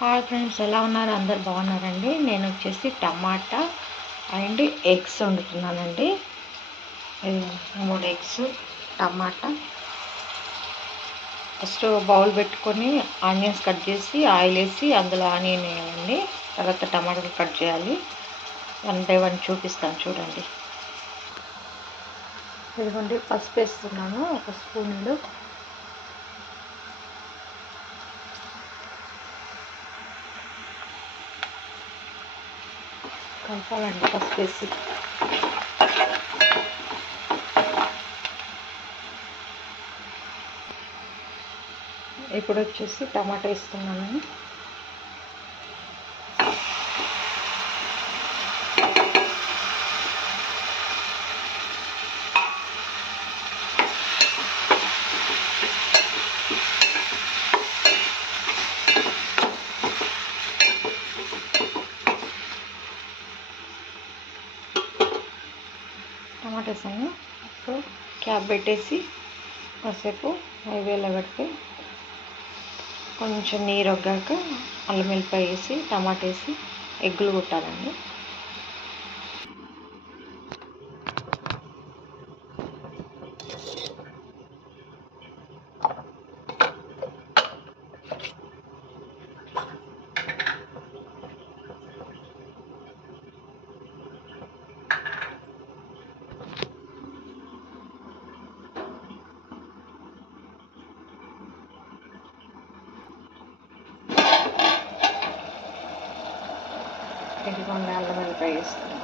Hi friends, ఎలా ఉన్నారు? అందరు బాగున్నారండి. నేను వచ్చేసి టమాటా అండ్ ఎగ్స్ వండుతున్నానండి. 3 ఎగ్స్, టమాటా. ఫస్ట్ బౌల్ పెట్టుకొని ఆనియన్స్ కట్ చేసి ఆయిల్ వేసి అందులో ఆనియన్ వేయాలండి. తర్వాత టమాటాలు కట్ చేయాలి. 1 బై 1 చూపిస్తాను చూడండి. ఇదిగోండి పసుపు వేస్తున్నాను, 1 స్పూన్లు. కలపాలండి పసుపు వేసి. ఇప్పుడు వచ్చేసి టమాటా వేస్తున్నాను. టమాటా వేసాను. ఇప్పుడు క్యాప్ పెట్టేసి కాసేపు హైవేలో పెడితే కొంచెం నీరు ఒగ్గాక అల్లం వెల్లిపాయ వేసి టమాటా వేసి ఎగ్గులు కొట్టాలండి. ఇదిగోండి అల్లం వెల్లిపాయ వేస్తాను.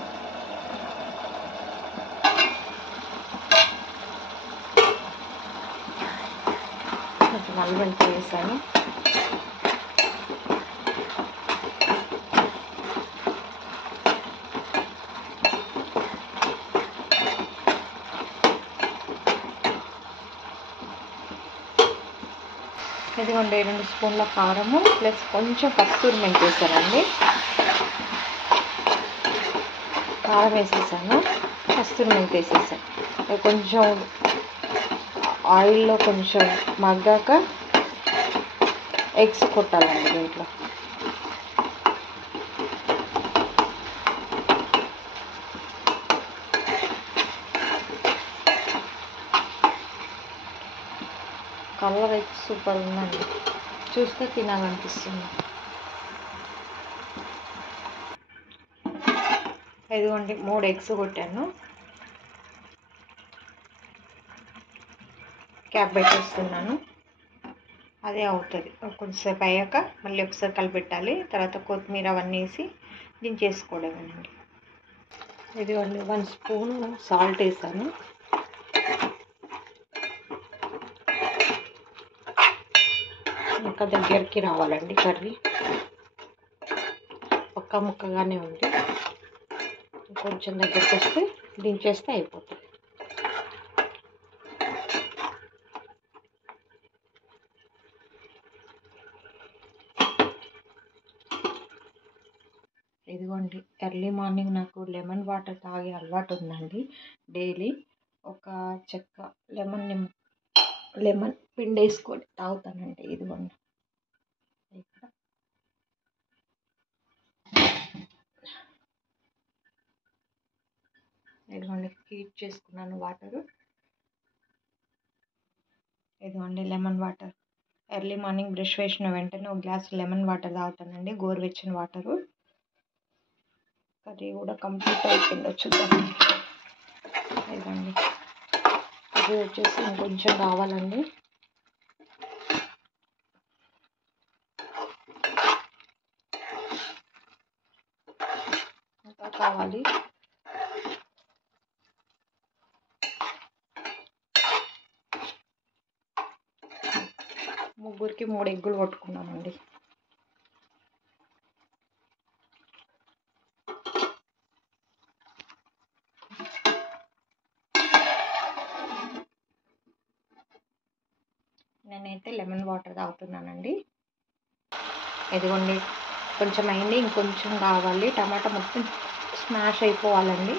కొంచెం అల్లం వెల్లిపాయ వేసాను. ఇదిగోండి 2 స్పూన్ల కారము ప్లస్ కొంచెం కస్తూరి మెంతి వేసానండి. కారం వేసేసాను, కస్తూరి మెంతి వేసేసాను. కొంచెం ఆయిల్లో కొంచెం మగ్గాక ఎగ్స్ కొట్టాలండి దీంట్లో. కలర్ అయితే సూపర్ ఉందండి, చూస్తే తినాలనిపిస్తుంది. ఇదిగోండి 3 ఎగ్స్ కొట్టాను. క్యాప్ పెట్టేస్తున్నాను. అదే అవుతుంది. కొంచెంసేపు అయ్యాక మళ్ళీ ఒకసారి కలిపెట్టాలి. తర్వాత కొత్తిమీర అవన్నీ వేసి దించేసుకోవడమేనండి. ఇదిగోండి 1 స్పూన్ సాల్ట్ వేసాను. ఇంకా దగ్గరికి రావాలండి కర్రీ, ఒక్క ముక్కగానే ఉంది. కొంచెం దగ్గరికి వస్తే దించేస్తే అయిపోతుంది. ఇదిగోండి ఎర్లీ మార్నింగ్ నాకు లెమన్ వాటర్ తాగే అలవాటు ఉందండి. డైలీ ఒక చెక్క లెమన్ పిండి వేసుకొని తాగుతానండి. ఇదిగోండి ఇక్కడ ఇదిగోండి హీట్ చేసుకున్నాను వాటరు. ఇదిగోండి lemon water. Early morning brush వేసిన వెంటనే 1 గ్లాస్ లెమన్ వాటర్ తాగుతానండి, గోరువెచ్చని వాటరు. కర్రీ కూడా కంప్లీట్ అయిపోయింది, చూద్దామండి. ఇదిగోండి కర్రీ వచ్చేసి ఇంకొంచెం కావాలండి. ఇంకా కావాలి. ముగ్గురికి 3 ఎగ్గులు కొట్టుకున్నామండి. నేనైతే లెమన్ వాటర్ తాగుతున్నానండి. ఇదిగోండి కొంచెం అయింది, ఇంకొంచెం కావాలి. టమాటా మొత్తం స్మాష్ అయిపోవాలండి.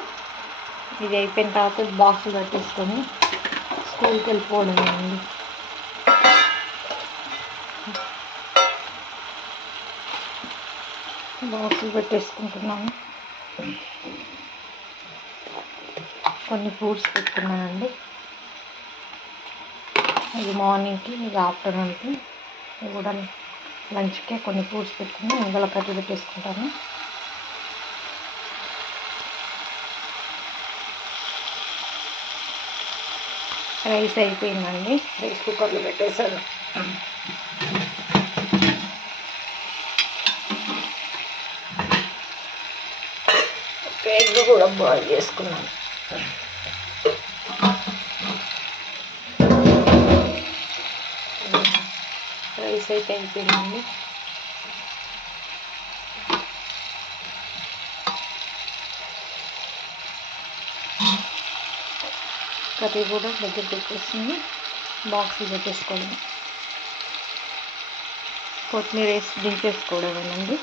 ఇది అయిపోయిన తర్వాత బాక్సులు పెట్టేసుకొని స్కూల్కి వెళ్ళిపోవడమేనండి. బాక్సులు పెట్టేసుకుంటున్నాను. కొన్ని ఫ్రూట్స్ పెట్టుకున్నానండి. ఇది మార్నింగ్కి, ఇది ఆఫ్టర్నూన్కి, ఇది కూడా లంచ్కే కొన్ని ఫ్రూట్స్ పెట్టుకుని అందులో కర్రీ పెట్టేసుకుంటాను. రైస్ అయిపోయిందండి. రైస్ కుక్కర్లో పెట్టేశాను. ఎగ్ కూడా బాయిల్ చేసుకున్నాను. రైస్ అయితే అయిపోయిందండి. కర్రీ కూడా దగ్గర పెట్టేసింది. బాక్స్లో పెట్టేసుకోవడం, కొత్తిమీర వేసి దించేసుకోవడమేనండి.